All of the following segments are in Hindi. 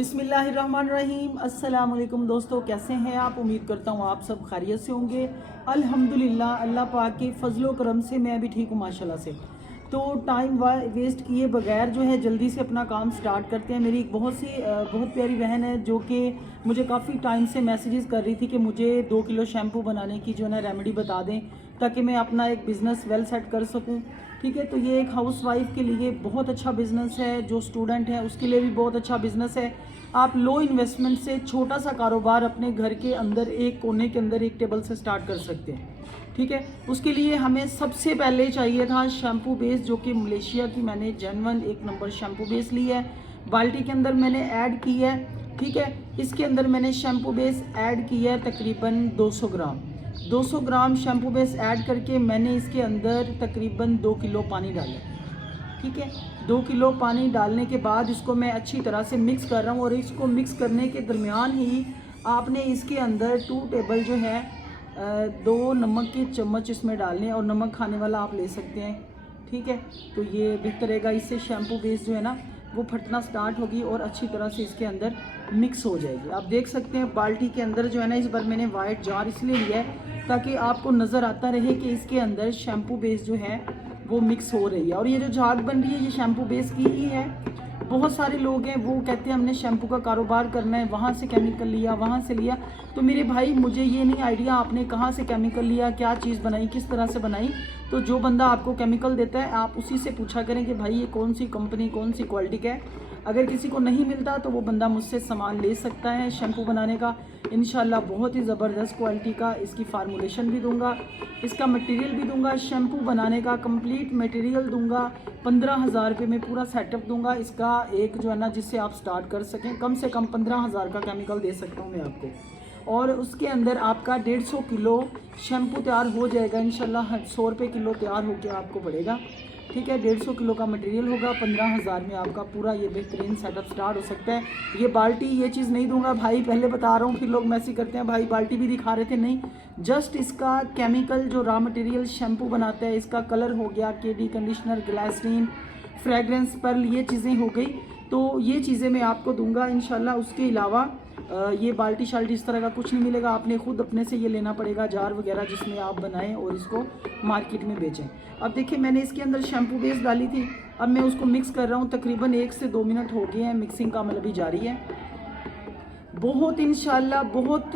बिस्मिल्लाहिर्रहमानिर्रहीम। अस्सलाम वालेकुम दोस्तों, कैसे हैं आप? उम्मीद करता हूँ आप सब खैरियत से होंगे। अल्हम्दुलिल्लाह, अल्लाह पाक के फजलो करम से मैं भी ठीक हूँ माशाल्लाह से। तो टाइम वेस्ट किए बगैर जो है जल्दी से अपना काम स्टार्ट करते हैं। मेरी एक बहुत प्यारी बहन है जो कि मुझे काफ़ी टाइम से मैसेजेस कर रही थी कि मुझे 2 किलो शैम्पू बनाने की जो है ना रेमेडी बता दें ताकि मैं अपना एक बिज़नेस वेल सेट कर सकूं। ठीक है, तो ये एक हाउस वाइफ के लिए बहुत अच्छा बिज़नेस है, जो स्टूडेंट है उसके लिए भी बहुत अच्छा बिज़नेस है। आप लो इन्वेस्टमेंट से छोटा सा कारोबार अपने घर के अंदर एक कोने के अंदर एक टेबल से स्टार्ट कर सकते हैं। ठीक है, उसके लिए हमें सबसे पहले चाहिए था शैम्पू बेस, जो कि मलेशिया की मैंने जेन्युइन 1 नंबर शैम्पू बेस ली है। बाल्टी के अंदर मैंने ऐड की है। ठीक है, इसके अंदर मैंने शैम्पू बेस ऐड की है तकरीबन 200 ग्राम। 200 ग्राम शैम्पू बेस ऐड करके मैंने इसके अंदर तकरीबन 2 किलो पानी डाला। ठीक है, 2 किलो पानी डालने के बाद इसको मैं अच्छी तरह से मिक्स कर रहा हूँ और इसको मिक्स करने के दरमियान ही आपने इसके अंदर 2 टेबल जो है 2 नमक के चम्मच इसमें डालने हैं और नमक खाने वाला आप ले सकते हैं। ठीक है, तो ये बेहतर रहेगा, इससे शैम्पू बेस जो है ना वो फटना स्टार्ट होगी और अच्छी तरह से इसके अंदर मिक्स हो जाएगी। आप देख सकते हैं बाल्टी के अंदर जो है ना, इस बार मैंने वाइट जार इसलिए लिया है ताकि आपको नज़र आता रहे कि इसके अंदर शैम्पू बेस जो है वो मिक्स हो रही है। और ये जो झाग बन रही है ये शैम्पू बेस की ही है। बहुत सारे लोग हैं वो कहते हैं हमने शैम्पू का कारोबार करना है, वहाँ से केमिकल लिया, वहाँ से लिया। तो मेरे भाई मुझे ये नहीं आइडिया आपने कहाँ से केमिकल लिया, क्या चीज़ बनाई, किस तरह से बनाई। तो जो बंदा आपको केमिकल देता है आप उसी से पूछा करें कि भाई ये कौन सी कंपनी कौन सी क्वालिटी का है। अगर किसी को नहीं मिलता तो वो बंदा मुझसे सामान ले सकता है शैम्पू बनाने का। इंशाल्लाह बहुत ही ज़बरदस्त क्वालिटी का इसकी फार्मूलेशन भी दूंगा, इसका मटेरियल भी दूंगा, शैम्पू बनाने का कंप्लीट मटेरियल दूंगा। 15,000 रुपये में पूरा सेटअप दूंगा इसका, एक जो है ना जिससे आप स्टार्ट कर सकें। कम से कम 15,000 का केमिकल दे सकता हूँ मैं आपको। और उसके अंदर आपका 150 किलो शैम्पू तैयार हो जाएगा इंशाल्लाह। 100 रुपये किलो तैयार होकर आपको पड़ेगा। ठीक है, 150 किलो का मटेरियल होगा। 15,000 में आपका पूरा ये बेहतरीन सेटअप स्टार्ट हो सकता है। ये बाल्टी ये चीज़ नहीं दूंगा भाई, पहले बता रहा हूँ, फिर लोग मैसेज करते हैं भाई बाल्टी भी दिखा रहे थे। नहीं, जस्ट इसका केमिकल जो रॉ मटेरियल शैम्पू बनाता है, इसका कलर हो गया, KD conditioner, glycerine, fragrance pearl, ये चीज़ें हो गई। तो ये चीज़ें मैं आपको दूंगा इंशाल्लाह। उसके अलावा ये बाल्टी शाल्टी इस तरह का कुछ नहीं मिलेगा, आपने खुद अपने से ये लेना पड़ेगा जार वगैरह जिसमें आप बनाएं और इसको मार्केट में बेचें। अब देखिए मैंने इसके अंदर शैम्पू बेस डाली थी, अब मैं उसको मिक्स कर रहा हूँ। तकरीबन 1 से 2 मिनट हो गए हैं, मिक्सिंग का मतलब भी जारी है। बहुत इंशाल्लाह बहुत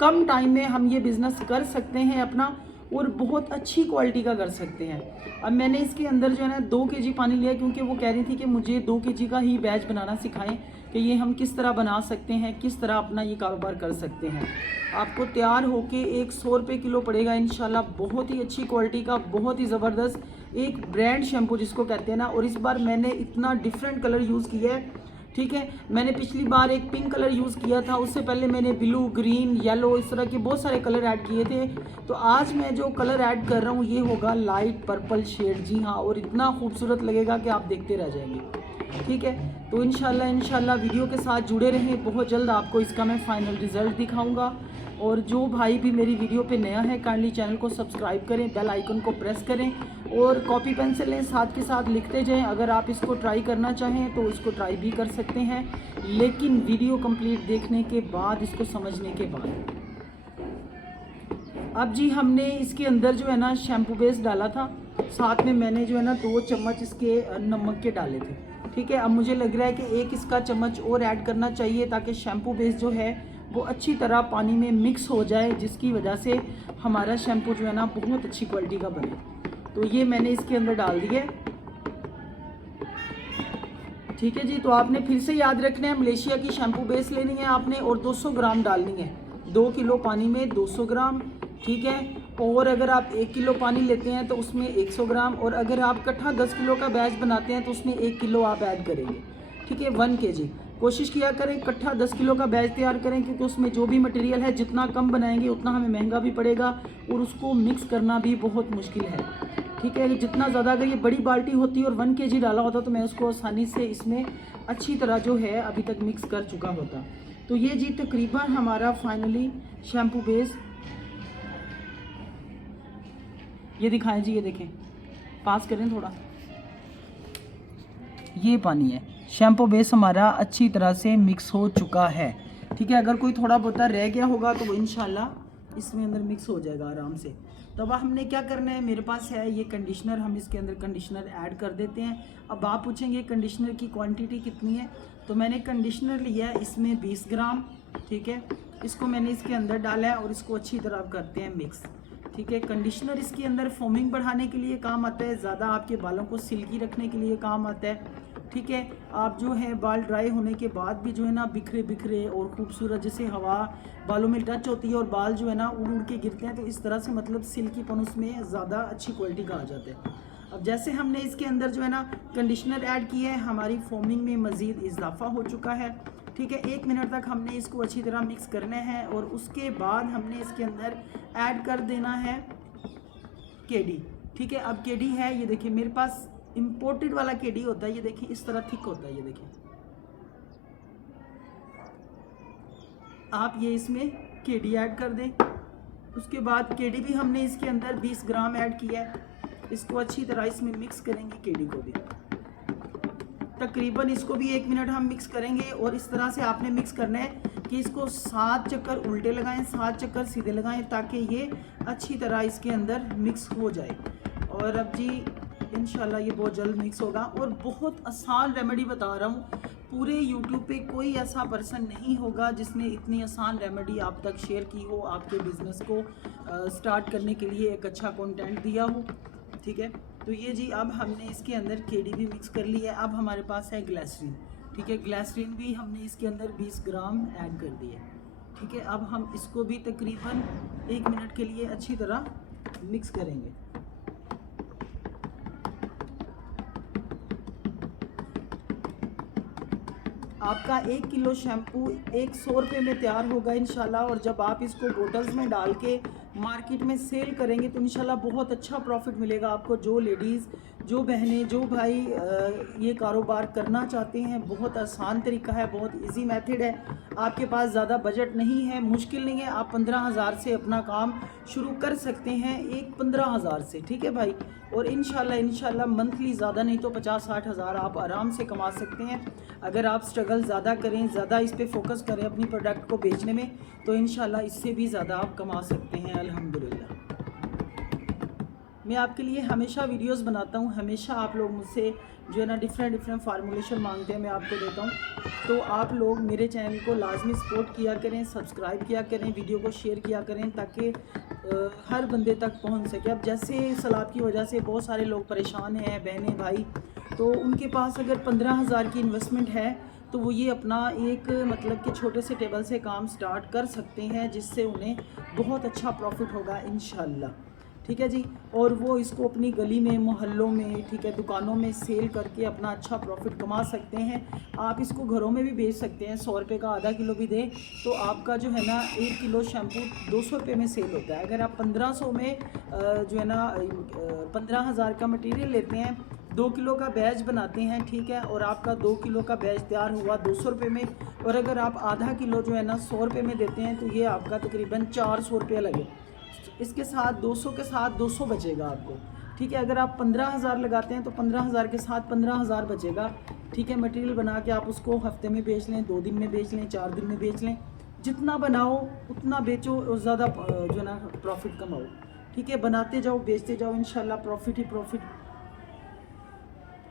कम टाइम में हम ये बिज़नेस कर सकते हैं अपना, और बहुत अच्छी क्वालिटी का कर सकते हैं। अब मैंने इसके अंदर जो है ना 2 केजी पानी लिया, क्योंकि वो कह रही थी कि मुझे 2 केजी का ही बैच बनाना सिखाएं कि ये हम किस तरह बना सकते हैं, किस तरह अपना ये कारोबार कर सकते हैं। आपको तैयार होके 100 रुपये किलो पड़ेगा इंशाल्लाह। बहुत ही अच्छी क्वालिटी का, बहुत ही ज़बरदस्त एक ब्रांड शैम्पू जिसको कहते हैं ना। और इस बार मैंने इतना डिफरेंट कलर यूज़ किया है। ठीक है, मैंने पिछली बार एक पिंक कलर यूज़ किया था, उससे पहले मैंने ब्लू, ग्रीन, येलो, इस तरह के बहुत सारे कलर ऐड किए थे। तो आज मैं जो कलर ऐड कर रहा हूँ ये होगा लाइट पर्पल शेड। जी हाँ, और इतना खूबसूरत लगेगा कि आप देखते रह जाएंगे। ठीक है, तो इंशाल्लाह वीडियो के साथ जुड़े रहें, बहुत जल्द आपको इसका मैं फाइनल रिज़ल्ट दिखाऊंगा। और जो भाई भी मेरी वीडियो पे नया है काइंडली चैनल को सब्सक्राइब करें, बेल आइकन को प्रेस करें और कॉपी पेन से लें, साथ के साथ लिखते जाएं। अगर आप इसको ट्राई करना चाहें तो इसको ट्राई भी कर सकते हैं, लेकिन वीडियो कंप्लीट देखने के बाद, इसको समझने के बाद। अब जी हमने इसके अंदर जो है ना शैम्पू बेस डाला था, साथ में मैंने जो है ना 2 चम्मच इसके नमक के डाले थे। ठीक है, अब मुझे लग रहा है कि एक इसका चम्मच और ऐड करना चाहिए ताकि शैम्पू बेस जो है वो अच्छी तरह पानी में मिक्स हो जाए, जिसकी वजह से हमारा शैम्पू जो है ना बहुत अच्छी क्वालिटी का बने। तो ये मैंने इसके अंदर डाल दिए। ठीक है जी, तो आपने फिर से याद रखना है मलेशिया की शैम्पू बेस लेनी है आपने और 200 ग्राम डालनी है। 2 किलो पानी में 200 ग्राम। ठीक है, और अगर आप 1 किलो पानी लेते हैं तो उसमें 100 ग्राम, और अगर आप इकट्ठा 10 किलो का बैच बनाते हैं तो उसमें 1 किलो आप ऐड करेंगे। ठीक है, 1 केजी। कोशिश किया करें इकट्ठा 10 किलो का बैच तैयार करें, क्योंकि उसमें जो भी मटेरियल है जितना कम बनाएंगे उतना हमें महंगा भी पड़ेगा और उसको मिक्स करना भी बहुत मुश्किल है। ठीक है, जितना ज़्यादा, अगर ये बड़ी बाल्टी होती और 1 केजी डाला होता तो मैं उसको आसानी से इसमें अच्छी तरह जो है अभी तक मिक्स कर चुका होता। तो ये जी तकरीबन हमारा फाइनली शैम्पू बेस, ये दिखाएं जी, ये देखें, पास करें थोड़ा, ये पानी है शैम्पू बेस हमारा अच्छी तरह से मिक्स हो चुका है। ठीक है, अगर कोई थोड़ा बहुत रह गया होगा तो वो इंशाल्लाह इसमें अंदर मिक्स हो जाएगा आराम से। तो अब हमने क्या करना है, मेरे पास है ये कंडीशनर, हम इसके अंदर कंडीशनर ऐड कर देते हैं। अब आप पूछेंगे कंडीशनर की क्वांटिटी कितनी है, तो मैंने कंडीशनर लिया है इसमें 20 ग्राम। ठीक है, इसको मैंने इसके अंदर डाला है और इसको अच्छी तरह करते हैं मिक्स। ठीक है, कंडीशनर इसके अंदर फोमिंग बढ़ाने के लिए काम आता है, ज़्यादा आपके बालों को सिल्की रखने के लिए काम आता है। ठीक है, आप जो है बाल ड्राई होने के बाद भी जो है ना बिखरे बिखरे और खूबसूरत, जैसे हवा बालों में टच होती है और बाल जो है ना उड़ उड़ के गिरते हैं, तो इस तरह से मतलब सिल्कीपन उसमें ज़्यादा अच्छी क्वालिटी का आ जाता है। अब जैसे हमने इसके अंदर जो है ना कंडीशनर ऐड किया है, हमारी फोमिंग में मज़ीद इजाफा हो चुका है। ठीक है, 1 मिनट तक हमने इसको अच्छी तरह मिक्स करना है और उसके बाद हमने इसके अंदर ऐड कर देना है केडी। ठीक है, अब केडी है, ये देखिए मेरे पास इम्पोर्टेड वाला केडी होता है, ये देखिए इस तरह थिक होता है, ये देखिए आप ये इसमें केडी ऐड कर दें। उसके बाद केडी भी हमने इसके अंदर 20 ग्राम ऐड किया है, इसको अच्छी तरह इसमें मिक्स करेंगे केडी को भी। तकरीबन इसको भी 1 मिनट हम मिक्स करेंगे और इस तरह से आपने मिक्स करना है कि इसको 7 चक्कर उल्टे लगाएं, 7 चक्कर सीधे लगाएं, ताकि ये अच्छी तरह इसके अंदर मिक्स हो जाए। और अब जी इंशाल्लाह ये बहुत जल्द मिक्स होगा। और बहुत आसान रेमेडी बता रहा हूँ, पूरे यूट्यूब पे कोई ऐसा पर्सन नहीं होगा जिसने इतनी आसान रेमेडी आप तक शेयर की हो, आपके बिज़नेस को स्टार्ट करने के लिए एक अच्छा कंटेंट दिया हो। ठीक है, तो ये जी अब हमने इसके अंदर केडी भी मिक्स कर ली है। अब हमारे पास है ग्लिसरीन। ठीक है, ग्लिसरीन भी हमने इसके अंदर 20 ग्राम ऐड कर दी है। ठीक है, अब हम इसको भी तकरीबन 1 मिनट के लिए अच्छी तरह मिक्स करेंगे। आपका 1 किलो शैम्पू 100 रुपये में तैयार होगा इंशाल्लाह। और जब आप इसको बोतल्स में डाल के मार्केट में सेल करेंगे तो इंशाल्लाह बहुत अच्छा प्रॉफिट मिलेगा आपको। जो लेडीज़, जो बहनें, जो भाई ये कारोबार करना चाहते हैं, बहुत आसान तरीका है, बहुत इजी मेथड है। आपके पास ज़्यादा बजट नहीं है, मुश्किल नहीं है, आप 15,000 से अपना काम शुरू कर सकते हैं, एक 15,000 से। ठीक है भाई, और इंशाल्लाह मंथली ज़्यादा नहीं तो 50-60 हज़ार आप आराम से कमा सकते हैं। अगर आप स्ट्रगल ज़्यादा करें, ज़्यादा इस पे फोकस करें अपनी प्रोडक्ट को बेचने में, तो इंशाल्लाह इससे भी ज़्यादा आप कमा सकते हैं अल्हम्दुलिल्लाह। मैं आपके लिए हमेशा वीडियोस बनाता हूँ, हमेशा आप लोग मुझसे जो है ना डिफरेंट फार्मूलेशन मांगते हैं, मैं आपको देता हूँ। तो आप लोग मेरे चैनल को लाजमी सपोर्ट किया करें, सब्सक्राइब किया करें, वीडियो को शेयर किया करें, ताकि हर बंदे तक पहुँच सके। अब जैसे सैलाब की वजह से बहुत सारे लोग परेशान हैं, बहनें भाई, तो उनके पास अगर 15,000 की इन्वेस्टमेंट है तो वो ये अपना एक मतलब कि छोटे से टेबल से काम स्टार्ट कर सकते हैं, जिससे उन्हें बहुत अच्छा प्रॉफिट होगा इंशाल्लाह। ठीक है जी, और वो इसको अपनी गली में, मोहल्लों में, ठीक है, दुकानों में सेल करके अपना अच्छा प्रॉफिट कमा सकते हैं। आप इसको घरों में भी बेच सकते हैं, 100 रुपये का आधा किलो भी दें तो आपका जो है ना 1 किलो शैम्पू 200 रुपये में सेल होता है। अगर आप 1500 में जो है ना 15,000 का मटेरियल लेते हैं, 2 किलो का बैच बनाते हैं, ठीक है, और आपका 2 किलो का बैच तैयार हुआ 200 रुपये में, और अगर आप आधा किलो जो है ना 100 रुपये में देते हैं तो ये आपका तकरीबन 400 रुपये लगे। इसके साथ 200 के साथ 200 बचेगा आपको। ठीक है, अगर आप 15,000 लगाते हैं तो 15,000 के साथ 15,000 बचेगा। ठीक है, मटेरियल बना के आप उसको हफ्ते में बेच लें, 2 दिन में बेच लें, 4 दिन में बेच लें, जितना बनाओ उतना बेचो और ज़्यादा जो है ना प्रॉफिट कमाओ। ठीक है, बनाते जाओ, बेचते जाओ, इंशाल्लाह प्रॉफिट ही प्रॉफिट।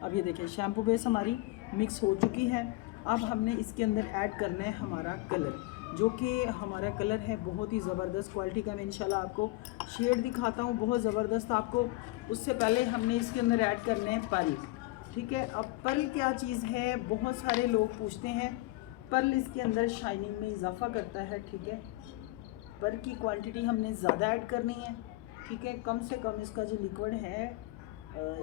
अब ये देखिए शैम्पू बेस हमारी मिक्स हो चुकी है। अब हमने इसके अंदर ऐड करना है हमारा कलर, जो कि हमारा कलर है बहुत ही ज़बरदस्त क्वालिटी का। मैं इंशाल्लाह आपको शेड दिखाता हूँ, बहुत ज़बरदस्त आपको। उससे पहले हमने इसके अंदर ऐड करने हैं पर्ल। ठीक है, अब पर्ल क्या चीज़ है, बहुत सारे लोग पूछते हैं। पर्ल इसके अंदर शाइनिंग में इजाफा करता है। ठीक है, पर्ल की क्वांटिटी हमने ज़्यादा ऐड करनी है। ठीक है, कम से कम इसका जो लिक्विड है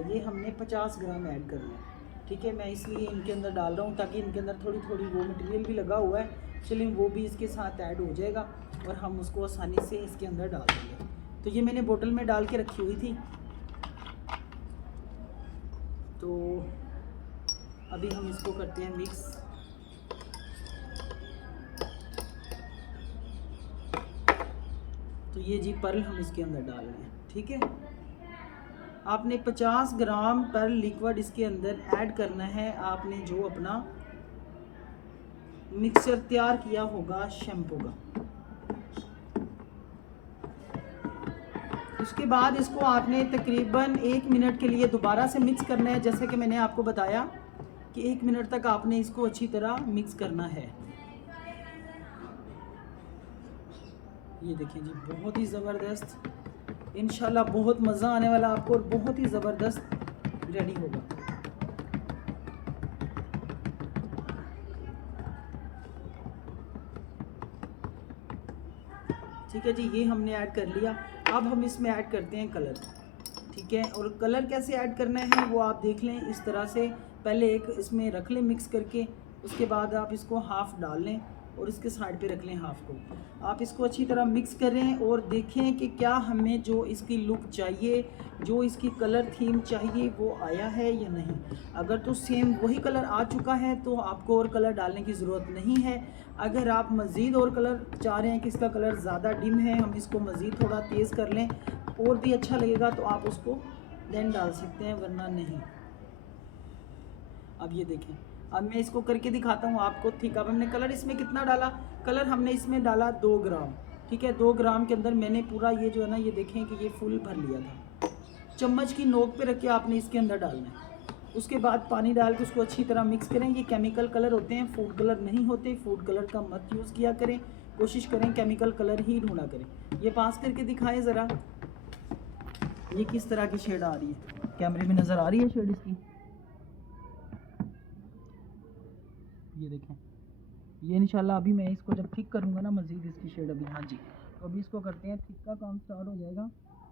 ये हमने 50 ग्राम ऐड करना है। ठीक है, मैं इसलिए इनके अंदर डाल रहा हूँ ताकि इनके अंदर थोड़ी थोड़ी वो मटेरियल भी लगा हुआ है, चलिए वो भी इसके साथ ऐड हो जाएगा और हम उसको आसानी से इसके अंदर डाल देंगे। तो ये मैंने बोतल में डाल के रखी हुई थी, तो अभी हम इसको करते हैं मिक्स। तो ये जी पर्ल हम इसके अंदर डाल रहे हैं। ठीक है, आपने 50 ग्राम पर लिक्विड इसके अंदर ऐड करना है। आपने जो अपना मिक्सचर तैयार किया होगा शैम्पू का, उसके बाद इसको आपने तकरीबन 1 मिनट के लिए दोबारा से मिक्स करना है। जैसे कि मैंने आपको बताया कि 1 मिनट तक आपने इसको अच्छी तरह मिक्स करना है। ये देखिए जी, बहुत ही ज़बरदस्त, इंशाल्लाह बहुत मज़ा आने वाला आपको और बहुत ही ज़बरदस्त रेडी होगा। ठीक है जी, ये हमने ऐड कर लिया। अब हम इसमें ऐड करते हैं कलर। ठीक है, और कलर कैसे ऐड करना है वो आप देख लें। इस तरह से पहले एक इसमें रख लें मिक्स करके, उसके बाद आप इसको हाफ़ डाल लें और इसके साइड पे रख लें हाफ़ को। आप इसको अच्छी तरह मिक्स करें और देखें कि क्या हमें जो इसकी लुक चाहिए, जो इसकी कलर थीम चाहिए वो आया है या नहीं। अगर तो सेम वही कलर आ चुका है तो आपको और कलर डालने की ज़रूरत नहीं है। अगर आप मज़ीद और कलर चाह रहे हैं कि इसका कलर ज़्यादा डिम है, हम इसको मज़ीद थोड़ा तेज़ कर लें और भी अच्छा लगेगा, तो आप उसको देन डाल सकते हैं, वरना नहीं। अब ये देखें, अब मैं इसको करके दिखाता हूँ आपको। ठीक, अब हमने कलर इसमें कितना डाला, कलर हमने इसमें डाला 2 ग्राम। ठीक है, 2 ग्राम के अंदर मैंने पूरा ये जो है ना, ये देखें कि ये फुल भर लिया था। चम्मच की नोक पे रख के आपने इसके अंदर डालना है। उसके बाद पानी डाल के उसको अच्छी तरह मिक्स करें। ये केमिकल कलर होते हैं, फूड कलर नहीं होते। फूड कलर का मत यूज़ किया करें, कोशिश करें केमिकल कलर ही ढूंढा करें। ये पास करके दिखाएं ज़रा, ये किस तरह की शेड आ रही है, कैमरे में नज़र आ रही है शेड इसकी। ये देखें, ये इंशाल्लाह अभी मैं इसको जब थिक करूँगा ना मज़ीद इसकी शेड अभी, हाँ जी, तो अभी इसको करते हैं, थिक का काम स्टार्ट हो जाएगा।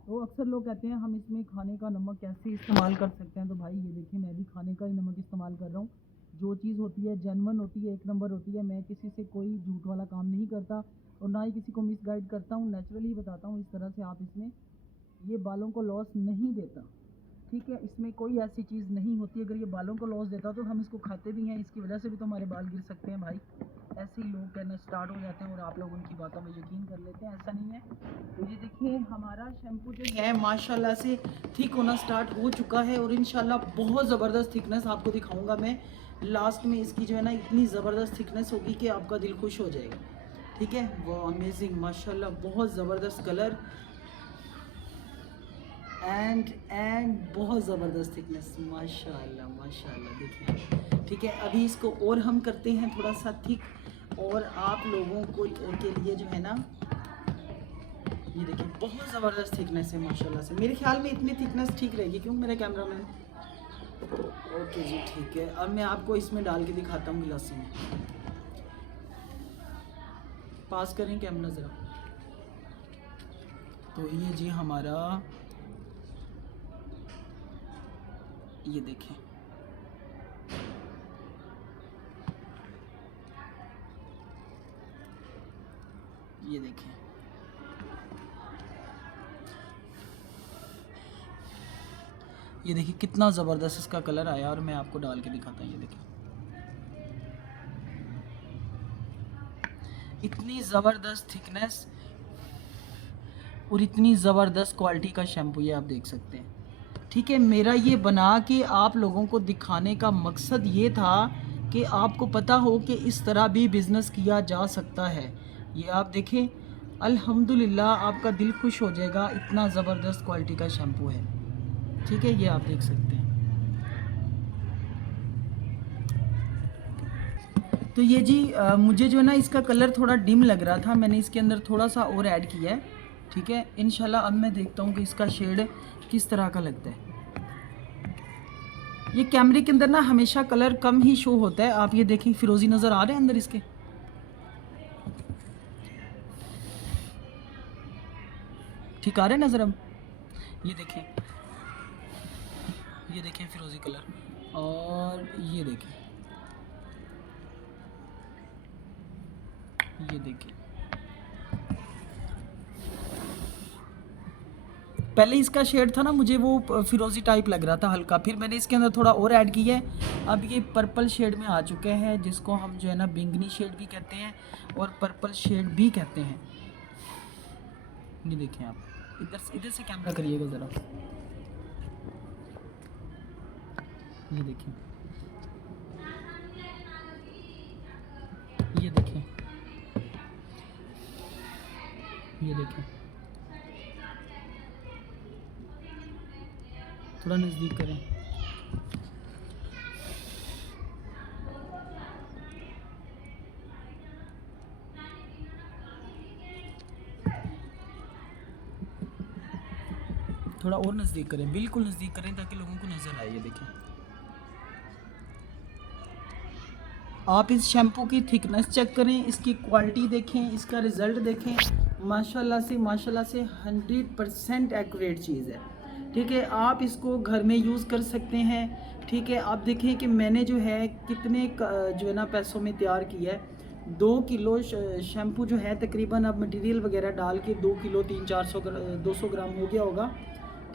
तो अक्सर लोग कहते हैं हम इसमें खाने का नमक कैसे इस्तेमाल कर सकते हैं, तो भाई ये देखिए, मैं भी खाने का ही नमक इस्तेमाल कर रहा हूँ। जो चीज़ होती है जेन्युइन होती है, 1 नंबर होती है। मैं किसी से कोई झूठ वाला काम नहीं करता और ना ही किसी को मिसगाइड करता हूँ, नेचुरली बताता हूँ। इस तरह से आप इसमें ये बालों को लॉस नहीं देता। ठीक है, इसमें कोई ऐसी चीज़ नहीं होती। अगर ये बालों को लॉस देता तो हम इसको खाते भी हैं, इसकी वजह से भी तो हमारे बाल गिर सकते हैं भाई। ऐसे ही लोग कहना स्टार्ट हो जाते हैं और आप लोग उनकी बातों में यकीन कर लेते हैं, ऐसा नहीं है। तो ये देखिए, हमारा शैम्पू जो है माशाल्लाह से थिक होना स्टार्ट हो चुका है और इंशाल्लाह बहुत ज़बरदस्त थिकनेस आपको दिखाऊंगा मैं लास्ट में। इसकी जो है ना, इतनी ज़बरदस्त थिकनेस होगी कि आपका दिल खुश हो जाएगा। ठीक है, वो अमेजिंग, माशाल्लाह बहुत ज़बरदस्त कलर एंड बहुत ज़बरदस्त थिकनेस, माशाल्लाह माशाल्लाह। देखिए, ठीक है, अभी इसको और हम करते हैं थोड़ा सा थिक, और आप लोगों को के लिए जो है ना, ये देखिए बहुत ज़बरदस्त थिकनेस है माशाल्लाह से। मेरे ख्याल में इतनी थिकनेस ठीक रहेगी, क्यों मेरा कैमरा मैन। ओके जी, ठीक है, अब मैं आपको इसमें डाल के दिखाता हूँ गिलासी में। पास करें कैमरा ज़रा। तो ये जी हमारा, ये देखें, ये देखें, ये देखिए कितना ज़बरदस्त इसका कलर आया। और मैं आपको डाल के दिखाता हूँ, ये देखिए इतनी ज़बरदस्त थिकनेस और इतनी ज़बरदस्त क्वालिटी का शैम्पू, ये आप देख सकते हैं। ठीक है, मेरा ये बना के आप लोगों को दिखाने का मकसद ये था कि आपको पता हो कि इस तरह भी बिज़नेस किया जा सकता है। ये आप देखें, अल्हम्दुलिल्लाह आपका दिल खुश हो जाएगा, इतना ज़बरदस्त क्वालिटी का शैम्पू है। ठीक है, ये आप देख सकते हैं। तो ये जी मुझे जो है ना इसका कलर थोड़ा डिम लग रहा था, मैंने इसके अंदर थोड़ा सा और ऐड किया है। ठीक है, इंशाल्लाह अब मैं देखता हूँ कि इसका शेड किस तरह का लगता है। ये कैमरे के अंदर ना हमेशा कलर कम ही शो होता है। आप ये देखें, फिरोजी नज़र आ रहे हैं अंदर इसके, ठीक आ रहे हैं नज़र अब। ये देखें, ये देखें फिरोजी कलर, और ये देखें, ये देखें। पहले इसका शेड था ना, मुझे वो फिरोज़ी टाइप लग रहा था हल्का, फिर मैंने इसके अंदर थोड़ा और ऐड किया है। अब ये पर्पल शेड में आ चुके हैं, जिसको हम जो है ना बैंगनी शेड भी कहते हैं और पर्पल शेड भी कहते हैं। ये देखें आप, इधर से कैमरा करिएगा ज़रा। ये देखें, ये देखें, ये देखें, थोड़ा नज़दीक करें। थोड़ा और नज़दीक करें, बिल्कुल नज़दीक करें ताकि लोगों को नज़र आए। ये देखें, आप इस शैम्पू की थिकनेस चेक करें, इसकी क्वालिटी देखें, इसका रिज़ल्ट देखें। माशाल्लाह से 100% एक्यूरेट चीज़ है। ठीक है, आप इसको घर में यूज़ कर सकते हैं। ठीक है, आप देखें कि मैंने जो है कितने जो है ना पैसों में तैयार किया है। 2 किलो शैम्पू जो है तकरीबन अब मटेरियल वगैरह डाल के 2 किलो 200 ग्राम हो गया होगा।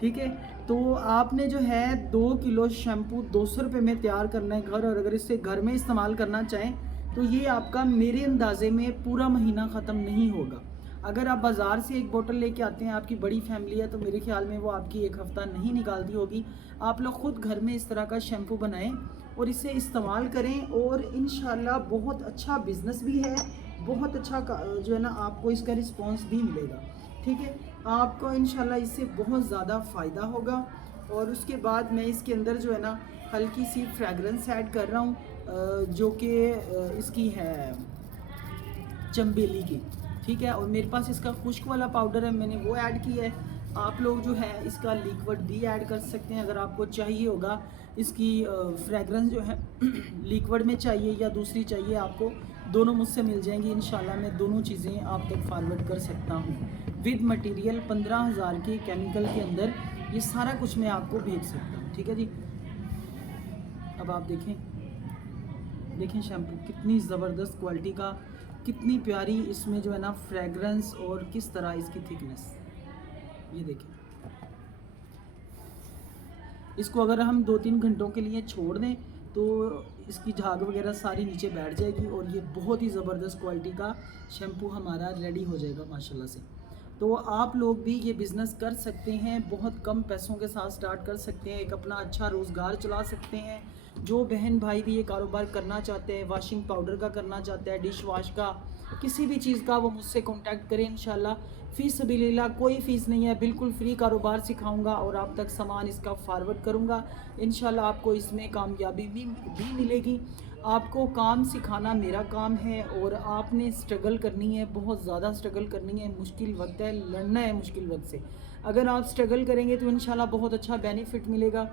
ठीक है, तो आपने जो है 2 किलो शैम्पू 200 रुपये में तैयार करना है घर, और अगर इसे घर में इस्तेमाल करना चाहें तो ये आपका मेरे अंदाजे में पूरा महीना ख़त्म नहीं होगा। अगर आप बाज़ार से एक बोतल लेके आते हैं, आपकी बड़ी फैमिली है, तो मेरे ख्याल में वो आपकी एक हफ़्ता नहीं निकालती होगी। आप लोग ख़ुद घर में इस तरह का शैम्पू बनाएं और इसे इस्तेमाल करें, और इंशाल्लाह बहुत अच्छा बिज़नेस भी है, बहुत अच्छा जो है ना आपको इसका रिस्पॉन्स भी मिलेगा। ठीक है, आपको इंशाल्लाह इससे बहुत ज़्यादा फ़ायदा होगा। और उसके बाद मैं इसके अंदर जो है ना हल्की सी फ्रेगरेंस ऐड कर रहा हूँ, जो कि इसकी है चंबेली की। ठीक है, और मेरे पास इसका खुश्क वाला पाउडर है, मैंने वो ऐड किया है। आप लोग जो है इसका लिक्विड भी ऐड कर सकते हैं अगर आपको चाहिए होगा। इसकी फ्रेगरेंस जो है लिक्विड में चाहिए या दूसरी चाहिए आपको, दोनों मुझसे मिल जाएंगी। इंशाल्लाह मैं दोनों चीज़ें आप तक फॉरवर्ड कर सकता हूँ विद मटेरियल। 15,000 के केमिकल के अंदर ये सारा कुछ मैं आपको भेज सकता हूँ। ठीक है जी, अब आप देखें, देखें शैम्पू कितनी ज़बरदस्त क्वालिटी का, कितनी प्यारी इसमें जो है ना फ्रेगरेंस, और किस तरह इसकी थिकनेस। ये देखें, इसको अगर हम 2-3 घंटों के लिए छोड़ दें तो इसकी झाग वगैरह सारी नीचे बैठ जाएगी, और ये बहुत ही ज़बरदस्त क्वालिटी का शैम्पू हमारा रेडी हो जाएगा माशाल्लाह से। तो आप लोग भी ये बिज़नेस कर सकते हैं, बहुत कम पैसों के साथ स्टार्ट कर सकते हैं, एक अपना अच्छा रोज़गार चला सकते हैं। जो बहन भाई भी ये कारोबार करना चाहते हैं, वॉशिंग पाउडर का करना चाहता है, डिश वॉश का, किसी भी चीज़ का, वो मुझसे कांटेक्ट करें। इंशाल्लाह फ़ीस सबीलिल्लाह, कोई फ़ीस नहीं है, बिल्कुल फ्री कारोबार सिखाऊंगा और आप तक सामान इसका फॉरवर्ड करूंगा। इंशाल्लाह आपको इसमें कामयाबी भी मिलेगी। आपको काम सिखाना मेरा काम है, और आपने स्ट्रगल करनी है, बहुत ज़्यादा स्ट्रगल करनी है। मुश्किल वक्त है, लड़ना है मुश्किल वक्त से। अगर आप स्ट्रगल करेंगे तो इंशाल्लाह बहुत अच्छा बेनिफिट मिलेगा।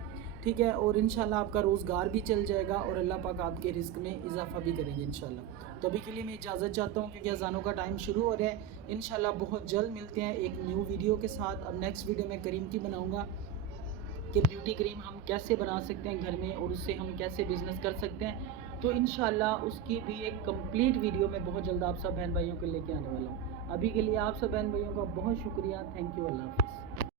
ठीक है, और इंशाल्लाह आपका रोज़गार भी चल जाएगा, और अल्लाह पाक आपके रिस्क में इजाफ़ा भी करेंगे इंशाल्लाह। तो अभी के लिए मैं इजाज़त चाहता हूँ क्योंकि अज़ानों का टाइम शुरू हो रहा है। इंशाल्लाह बहुत जल्द मिलते हैं एक न्यू वीडियो के साथ। अब नेक्स्ट वीडियो में करीम की बनाऊँगा कि ब्यूटी क्रीम हम कैसे बना सकते हैं घर में, और उससे हम कैसे बिज़नेस कर सकते हैं। तो इंशाल्लाह उसकी भी एक कंप्लीट वीडियो मैं बहुत जल्द आप सब बहन भाइयों को लेके आने वाला हूँ। अभी के लिए आप सब बहन भाइयों का बहुत शुक्रिया, थैंक यू, अल्लाह हाफ़िज़।